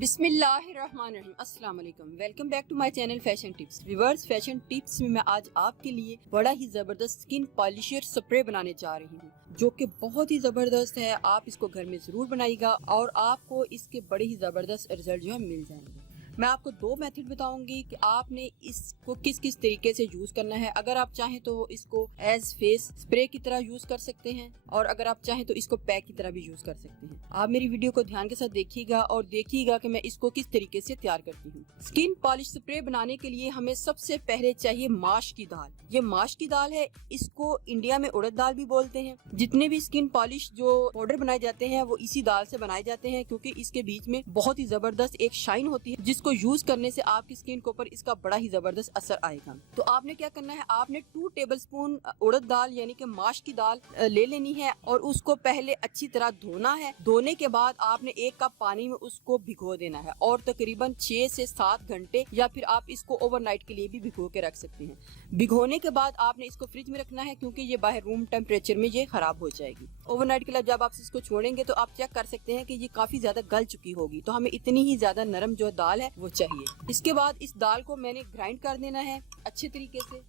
बिस्मिल्लाहिर्रहमानिर्रहीम, अस्सलाम वालेकुम। Welcome back to my channel fashion tips. Viewers, fashion tips में मैं आज आपके लिए बड़ा ही जबरदस्त स्किन पॉलिशर स्प्रे बनाने जा रही हूँ, जो कि बहुत ही जबरदस्त है। आप इसको घर में जरूर बनाइएगा और आपको इसके बड़े ही जबरदस्त रिजल्ट जो है मिल जाएंगे। मैं आपको दो मेथड बताऊंगी कि आपने इसको किस किस तरीके से यूज करना है। अगर आप चाहें तो इसको एज फेस स्प्रे की तरह यूज कर सकते हैं और अगर आप चाहें तो इसको पैक की तरह भी यूज कर सकते हैं। आप मेरी वीडियो को ध्यान के साथ देखिएगा और देखिएगा कि मैं इसको किस तरीके से तैयार करती हूँ। स्किन पॉलिश स्प्रे बनाने के लिए हमें सबसे पहले चाहिए माश की दाल। ये माश की दाल है, इसको इंडिया में उड़द दाल भी बोलते हैं। जितने भी स्किन पॉलिश जो पाउडर बनाए जाते हैं वो इसी दाल से बनाए जाते हैं, क्योंकि इसके बीच में बहुत ही जबरदस्त एक शाइन होती है जिसको यूज करने से आपकी स्किन के ऊपर इसका बड़ा ही जबरदस्त असर आएगा। तो आपने क्या करना है, आपने 2 टेबलस्पून उड़द दाल यानी कि माश की दाल ले लेनी है और उसको पहले अच्छी तरह धोना है। धोने के बाद आपने 1 कप पानी में उसको भिगो देना है और तकरीबन 6 से 7 घंटे या फिर आप इसको ओवरनाइट के लिए भी भिगो के रख सकते हैं। भिगोने के बाद आपने इसको फ्रिज में रखना है, क्योंकि ये बाहर रूम टेम्परेचर में ये खराब हो जाएगी। ओवरनाइट के लिए जब आप इसको छोड़ेंगे तो आप चेक कर सकते हैं कि ये काफी ज्यादा गल चुकी होगी, तो हमें इतनी ही ज्यादा नरम जो दाल है वो चाहिए। इसके बाद इस दाल को मैंने ग्राइंड कर देना है अच्छे तरीके से।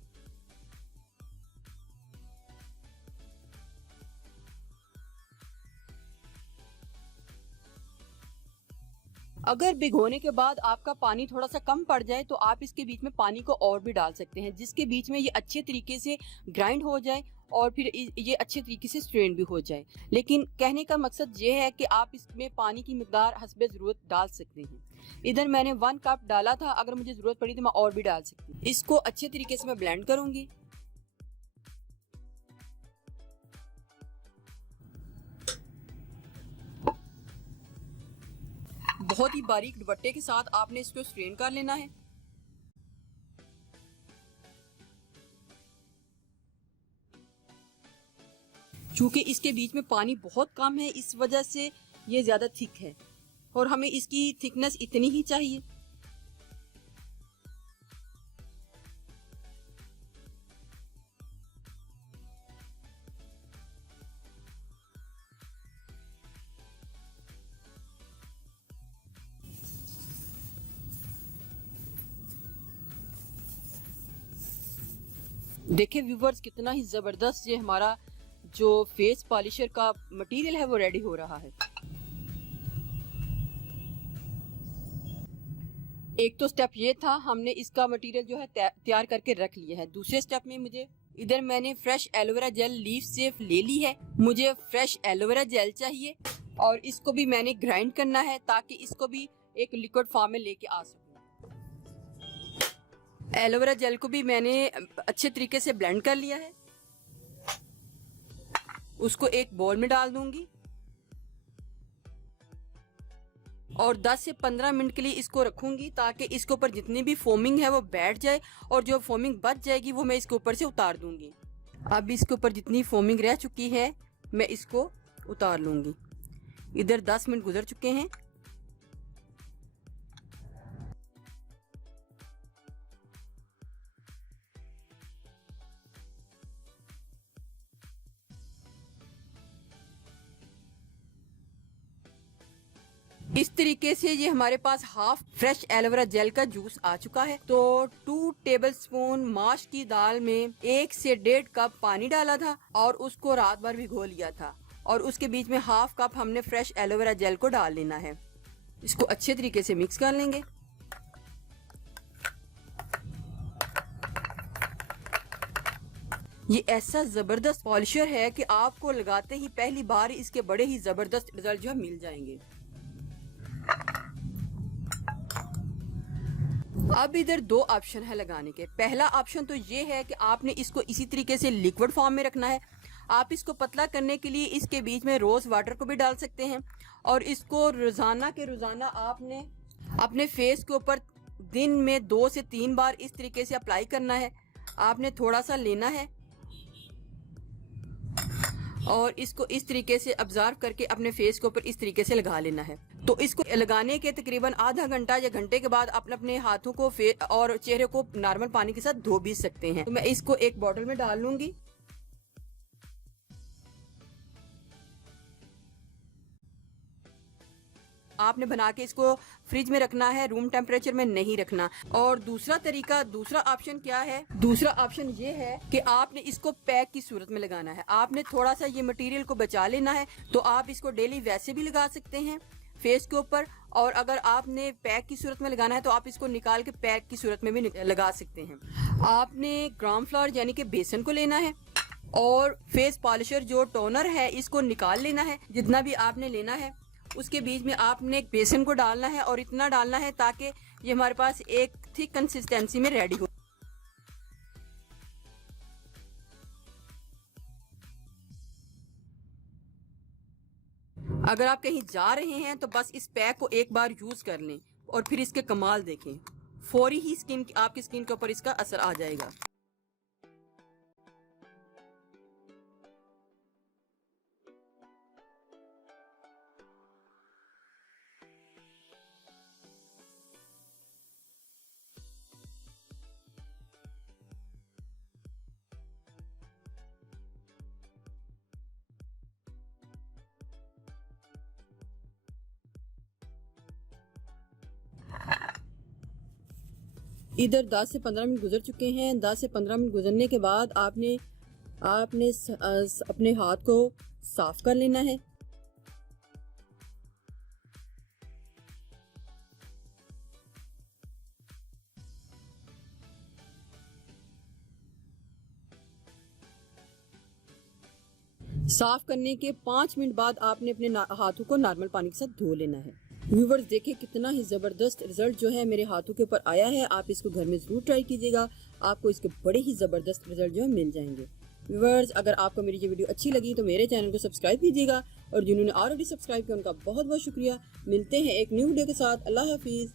अगर भिगोने के बाद आपका पानी थोड़ा सा कम पड़ जाए तो आप इसके बीच में पानी को और भी डाल सकते हैं, जिसके बीच में ये अच्छे तरीके से ग्राइंड हो जाए और फिर ये अच्छे तरीके से स्ट्रेन भी हो जाए। लेकिन कहने का मकसद ये है कि आप इसमें पानी की मिकदार हस्बे ज़रूरत डाल सकते हैं। इधर मैंने 1 कप डाला था, अगर मुझे ज़रूरत पड़ी तो मैं और भी डाल सकती हूँ। इसको अच्छे तरीके से मैं ब्लेंड करूंगी। बहुत ही बारीक दुपट्टे के साथ आपने इसको स्ट्रेन कर लेना है। चूंकि इसके बीच में पानी बहुत कम है, इस वजह से ये ज्यादा थिक है और हमें इसकी थिकनेस इतनी ही चाहिए। देखिए व्यूवर्स, कितना ही जबरदस्त ये हमारा जो फेस पॉलिशर का मटेरियल है वो रेडी हो रहा है। एक तो स्टेप ये था, हमने इसका मटेरियल जो है तैयार करके रख लिया है। दूसरे स्टेप में मुझे इधर मैंने फ्रेश एलोवेरा जेल लीफ से ले ली है। मुझे फ्रेश एलोवेरा जेल चाहिए और इसको भी मैंने ग्राइंड करना है ताकि इसको भी एक लिक्विड फॉर्म में लेके आ सकूं। एलोवेरा जेल को भी मैंने अच्छे तरीके से ब्लेंड कर लिया है। उसको एक बाउल में डाल दूंगी और 10 से 15 मिनट के लिए इसको रखूंगी ताकि इसके ऊपर जितनी भी फोमिंग है वो बैठ जाए और जो फोमिंग बच जाएगी वो मैं इसके ऊपर से उतार दूंगी। अब इसके ऊपर जितनी फोमिंग रह चुकी है मैं इसको उतार लूंगी। इधर 10 मिनट गुजर चुके हैं। इस तरीके से ये हमारे पास हाफ फ्रेश एलोवेरा जेल का जूस आ चुका है। तो 2 टेबलस्पून माश की दाल में 1 से 1.5 कप पानी डाला था और उसको रात भर भिगो लिया था और उसके बीच में हाफ कप हमने फ्रेश एलोवेरा जेल को डाल लेना है। इसको अच्छे तरीके से मिक्स कर लेंगे। ये ऐसा जबरदस्त पॉलिशर है कि आपको लगाते ही पहली बार इसके बड़े ही जबरदस्त रिजल्ट जो है मिल जाएंगे। अब इधर 2 ऑप्शन है लगाने के। पहला ऑप्शन तो ये है कि आपने इसको इसी तरीके से लिक्विड फॉर्म में रखना है। आप इसको पतला करने के लिए इसके बीच में रोज वाटर को भी डाल सकते हैं और इसको रोजाना के रोजाना आपने अपने फेस के ऊपर दिन में 2 से 3 बार इस तरीके से अप्लाई करना है। आपने थोड़ा सा लेना है और इसको इस तरीके से ऑब्जर्व करके अपने फेस के ऊपर इस तरीके से लगा लेना है। तो इसको लगाने के तकरीबन आधा घंटा या घंटे के बाद अपने अपने हाथों को और चेहरे को नॉर्मल पानी के साथ धो भी सकते हैं। तो मैं इसको एक बॉटल में डाल लूंगी। आपने बना के इसको फ्रिज में रखना है, रूम टेम्परेचर में नहीं रखना। और दूसरा तरीका, दूसरा ऑप्शन क्या है? दूसरा ऑप्शन ये है कि आपने इसको पैक की सूरत में लगाना है। आपने थोड़ा सा ये मटेरियल को बचा लेना है, तो आप इसको डेली वैसे भी लगा सकते हैं फेस के ऊपर, और अगर आपने पैक की सूरत में लगाना है तो आप इसको निकाल के पैक की सूरत में भी लगा सकते हैं। आपने ग्राम फ्लोर यानी कि बेसन को लेना है और फेस पॉलिशर जो टोनर है इसको निकाल लेना है, जितना भी आपने लेना है। उसके बीच में आपने बेसन को डालना है और इतना डालना है ताकि ये हमारे पास एक थिक कंसिस्टेंसी में रेडी हो। अगर आप कहीं जा रहे हैं तो बस इस पैक को एक बार यूज कर लें और फिर इसके कमाल देखें, फौरी ही आपकी स्किन के ऊपर इसका असर आ जाएगा। इधर 10 से 15 मिनट गुजर चुके हैं। 10 से 15 मिनट गुजरने के बाद आपने अपने हाथ को साफ कर लेना है। साफ करने के 5 मिनट बाद आपने अपने हाथों को नॉर्मल पानी के साथ धो लेना है। व्यूवर्स देखिए कितना ही ज़बरदस्त रिजल्ट जो है मेरे हाथों के ऊपर आया है। आप इसको घर में ज़रूर ट्राई कीजिएगा, आपको इसके बड़े ही ज़बरदस्त रिजल्ट जो है मिल जाएंगे। व्यूवर्स अगर आपको मेरी ये वीडियो अच्छी लगी तो मेरे चैनल को सब्सक्राइब कीजिएगा, और जिन्होंने ऑलरेडी सब्सक्राइब किया उनका बहुत बहुत शुक्रिया। मिलते हैं एक न्यू वीडियो के साथ। अल्लाह हाफिज़।